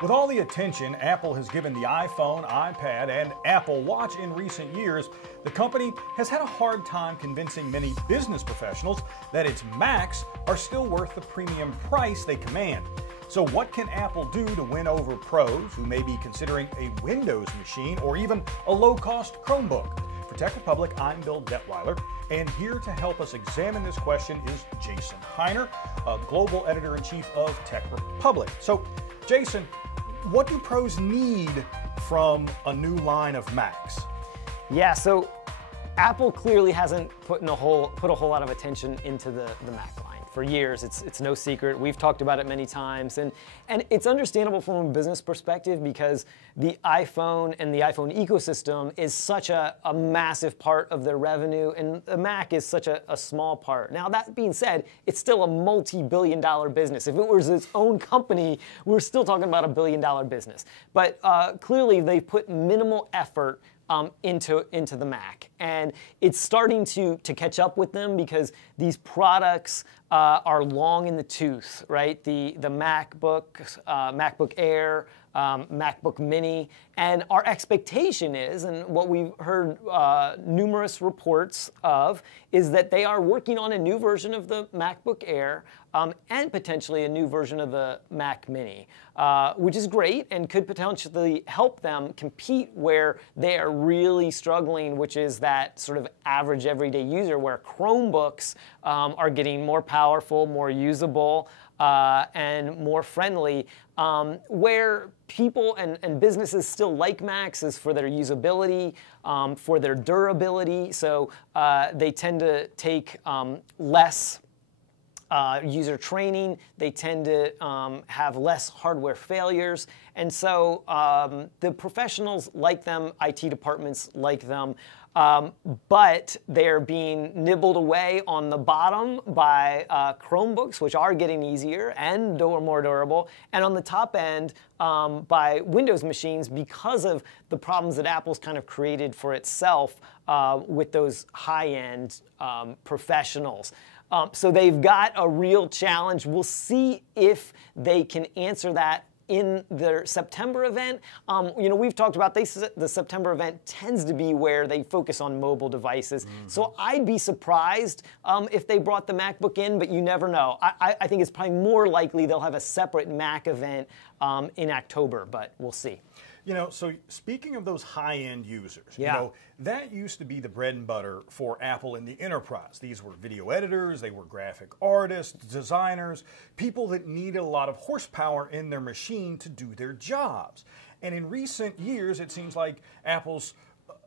With all the attention Apple has given the iPhone, iPad, and Apple Watch in recent years, the company has had a hard time convincing many business professionals that its Macs are still worth the premium price they command. So what can Apple do to win over pros who may be considering a Windows machine or even a low-cost Chromebook? For Tech Republic, I'm Bill Detweiler, and here to help us examine this question is Jason Heiner, Global Editor-in-Chief of Tech Republic. So, Jason, what do pros need from a new line of Macs? Yeah, so Apple clearly hasn't put a whole lot of attention into the Mac line. For years, it's no secret. We've talked about it many times, and it's understandable from a business perspective because the iPhone and the iPhone ecosystem is such a massive part of their revenue, and the Mac is such a small part. Now, that being said, it's still a multi-billion-dollar business. If it was its own company, we're still talking about a billion-dollar business. But clearly, they've put minimal effort into the Mac, and it's starting to catch up with them because these products are long in the tooth, right? The MacBooks, MacBook Air, MacBook Mini, and our expectation is, and what we've heard numerous reports of, is that they are working on a new version of the MacBook Air and potentially a new version of the Mac Mini, which is great and could potentially help them compete where they are really struggling, which is that sort of average everyday user, where Chromebooks are getting more powerful, more usable, and more friendly, where people and businesses still like Macs is for their usability, for their durability. So they tend to take less user training. They tend to have less hardware failures. And so the professionals like them, IT departments like them, but they're being nibbled away on the bottom by Chromebooks, which are getting easier and more durable, and on the top end by Windows machines because of the problems that Apple's kind of created for itself with those high-end professionals. So they've got a real challenge. We'll see if they can answer that in their September event. We've talked about the September event tends to be where they focus on mobile devices. Mm-hmm. So I'd be surprised if they brought the MacBook in, but you never know. I think it's probably more likely they'll have a separate Mac event in October, but we'll see. So speaking of those high-end users, that used to be the bread and butter for Apple in the enterprise. These were video editors, they were graphic artists, designers, people that needed a lot of horsepower in their machine to do their jobs. And in recent years, it seems like Apple's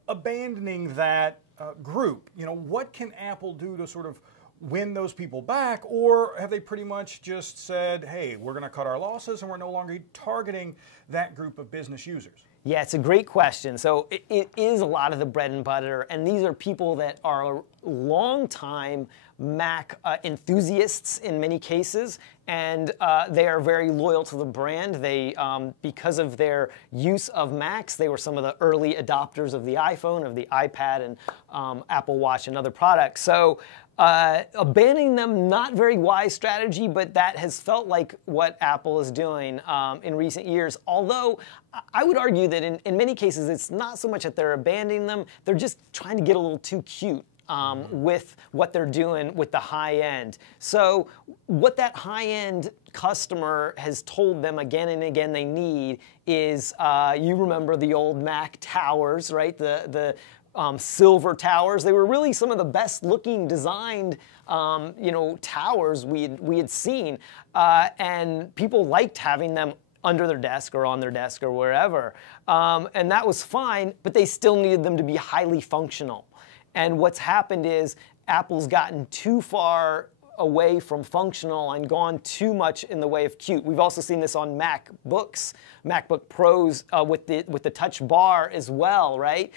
abandoning that group. What can Apple do to sort of win those people back, or have they pretty much just said, hey, we're going to cut our losses and we're no longer targeting that group of business users? Yeah, it's a great question. So it is a lot of the bread and butter, and these are people that are long-time Mac enthusiasts in many cases, and they are very loyal to the brand. They, because of their use of Macs, they were some of the early adopters of the iPhone, of the iPad, and Apple Watch and other products. So abandoning them, not very wise strategy, but that has felt like what Apple is doing in recent years. Although I would argue that in many cases, it's not so much that they're abandoning them, they're just trying to get a little too cute with what they're doing with the high end. So what that high end customer has told them again and again they need is, you remember the old Mac towers, right? The silver towers. They were really some of the best looking designed towers we had seen, and people liked having them under their desk or on their desk or wherever, and that was fine, but they still needed them to be highly functional. And what's happened is Apple's gotten too far away from functional and gone too much in the way of cute. We've also seen this on MacBooks, MacBook Pros with the Touch Bar as well, right?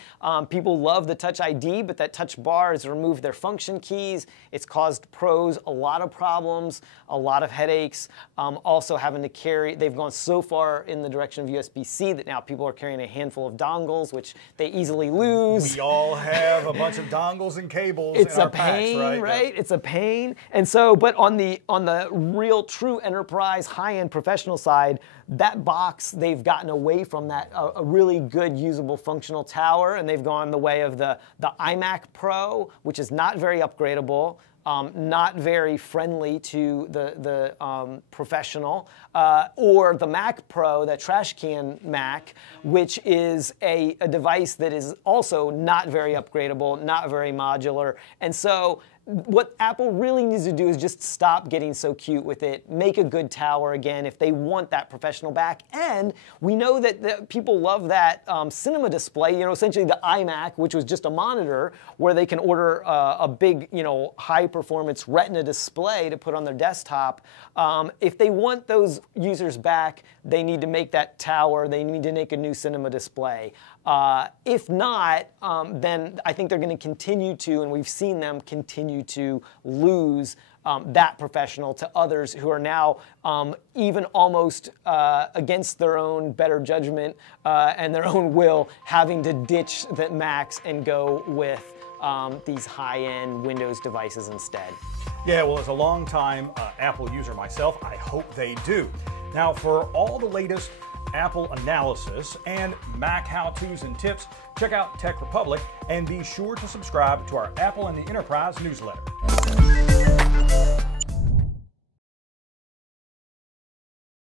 People love the Touch ID, but that Touch Bar has removed their function keys. It's caused pros a lot of problems, a lot of headaches. Also having to carry, they've gone so far in the direction of USB-C that now people are carrying a handful of dongles, which they easily lose. We all have a bunch of dongles and cables in our pain, packs, right? It's a pain. And And so, but on the real true enterprise, high-end professional side, that box, they've gotten away from that, a really good usable functional tower, and they've gone the way of the iMac Pro, which is not very upgradable, not very friendly to the professional, or the Mac Pro, that trash can Mac, which is a device that is also not very upgradable, not very modular. And so what Apple really needs to do is just stop getting so cute with it, make a good tower again if they want that professional back. And we know that people love that cinema display, essentially the iMac, which was just a monitor where they can order a big, high performance Retina display to put on their desktop. If they want those users back, they need to make that tower, they need to make a new cinema display. If not, then I think they're going to continue to, and we've seen them continue to lose that professional to others who are now even almost against their own better judgment and their own will, having to ditch the Macs and go with these high-end Windows devices instead. Yeah, well, as a long-time Apple user myself, I hope they do. Now, for all the latest Apple analysis and Mac how-tos and tips, check out Tech Republic and be sure to subscribe to our Apple and the Enterprise newsletter.